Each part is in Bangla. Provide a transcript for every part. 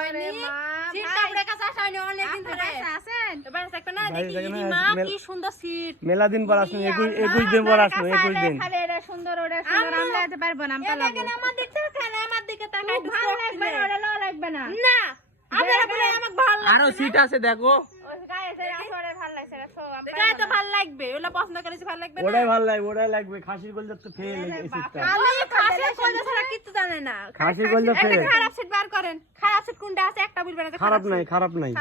হয়নি সিটটা আপনার কাছে আসা হয়নি অনেক দিন ধরে আছেন এবার দেখবেন না দেখি মা কি সুন্দর সিট মেলা দিন পর আসলো 21 দিন পর আসলো 21 দিন খালি এটা সুন্দর ওটা সুন্দর আমরা যেতে পারবো না আমরা লাগবে আমার দিকে তাকান আমার দিকে তাকান ভালো লাগবে না ওটা লো লাগবে না না আপনারা বলে আমাকে ভালো লাগে আরো সিট আছে দেখো ওই গায়ে সে আসলে ভালো লাগছে তো গায়ে তো ভালো লাগবে ওলা পছন্দ করেছি ভালো লাগবে না ওটাই ভালো লাগবে ওটাই লাগবে খাসির গোল তো ফেল এই সিটটা আমি খাসির কইলে ছাড়া কিছু জানে না খাসির গোল তো ফেল খারাপ সিট বার করেন খারাপ সিট কোনটা আছে একটা বলবেন না খারাপ নাই খারাপ নাই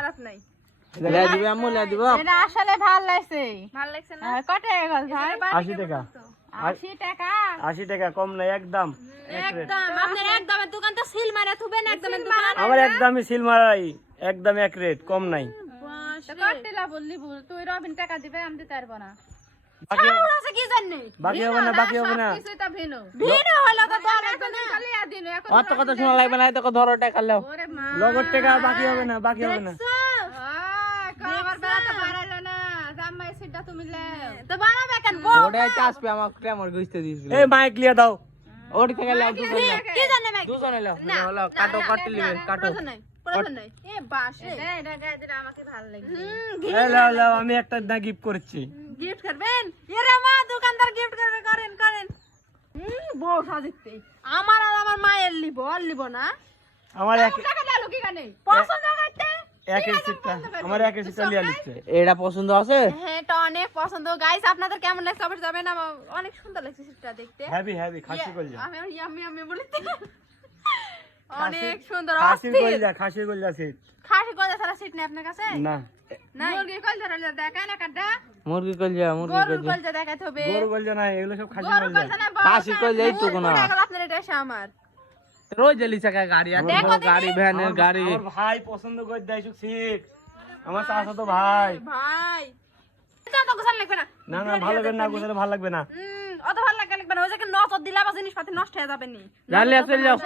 লে দিবে আম্মু লে দিব এটা আসলে ভালো লাগছে না কত টাকা গল ভাই 80 টাকা 80 টাকা 80 টাকা কম নাই একদম আপনার একদমের দোকান তো সিল মারা থুবেন একদমের দোকান আমার একদমই সিল মারাই একদম এক রেট কম নাই তো কটলা বললি ভুল তুই রবিন টাকা দিবে আমি দিতে পারবো না বাকি ছাউড় আছে কি জানি বাকি হবে না কিছুই তো ভিনো হলো তো তো লাগবে না খালি আদিন এখন অত কথা শোনা লাগবে না তো ধরো টাকা লাও ওরে মা লগর টাকা বাকি হবে না আমার বেলা তো বাড়াইলো না জামাই সিটটা তুমি লেও তো বাড়াবে কেন ওটা চাষবে আমাকে ক্রেমর গুইতে দিছিল এই মাইক লিয়া দাও ওটি থেকে লাও দুজন লাও কি জানে ভাই দুজনে লাও হলো কাটো কাটি লিবে কাটো প্রয়োজন নাই এ বাসে এটা গায়ে দিলে আমাকে ভালো লাগবে এই লাও লাও আমি একটা না গিফট করেছি গিফট করবেন এরে মা দোকানদার গিফট করবে করেন বউ সাজিতে আমার আর আমার মায়ের লিব না আমার এক টাকা দিলো কি কানে পছন্দ করতে একই সিটটা আমার একই সিটটা লিয়া লিখছে এটা পছন্দ আছে হ্যাঁ এটা অনেক পছন্দ গাইস আপনাদের কেমন লাগছে অবশ্যই যাবেন অনেক সুন্দর লাগছে সিটটা দেখতে হেভি খাসি কইলা আমি বলতে অনেক সুন্দর খাসির কইলা সিট খাসি গজা ছাড়া সিট নেই আপনার কাছে না নাই মুরগি কলজা দেখা না কাটা মুরগি কইলা গরুর কলজা দেখাতে হবে গরু কইলা না এগুলো সব খাসি গরুর কইলা কলজা না খাসি কইলা এই তো কোনা আপনার এটা এসে আমার রোজ জেলি চাকা গাড়ি আছে গাড়ি ভ্যানের গাড়ি আমার ভাই পছন্দ করে দেয়ছো সিট আমার চাচা তো ভাই এটা তো গোছাল লাগবে না না ভালো করে না গোছালে ভালো লাগবে না অত ভালো লাগবে না ওই জায়গায় নজর দিলে আবার জিনিস পাতি নষ্ট হয়ে যাবে নি জানলে চলে যাও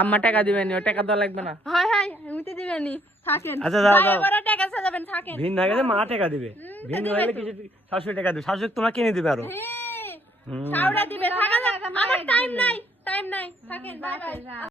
আম্মা টাকা দিবেনি ও টাকা দেওয়া লাগবে না হয় উইতে দিবেনি থাকেন আচ্ছা যাও বড় টাকা আছে যাবেন থাকেন ভিন না গেলে মা টাকা দিবে ভিন হলে কিছু শাশুড়ি টাকা দিবে শাশুড়ি তোমার কিনে দিবে আরো সাউরা দিবে থাকা আমার টাইম নাই থাকেন বাই বাই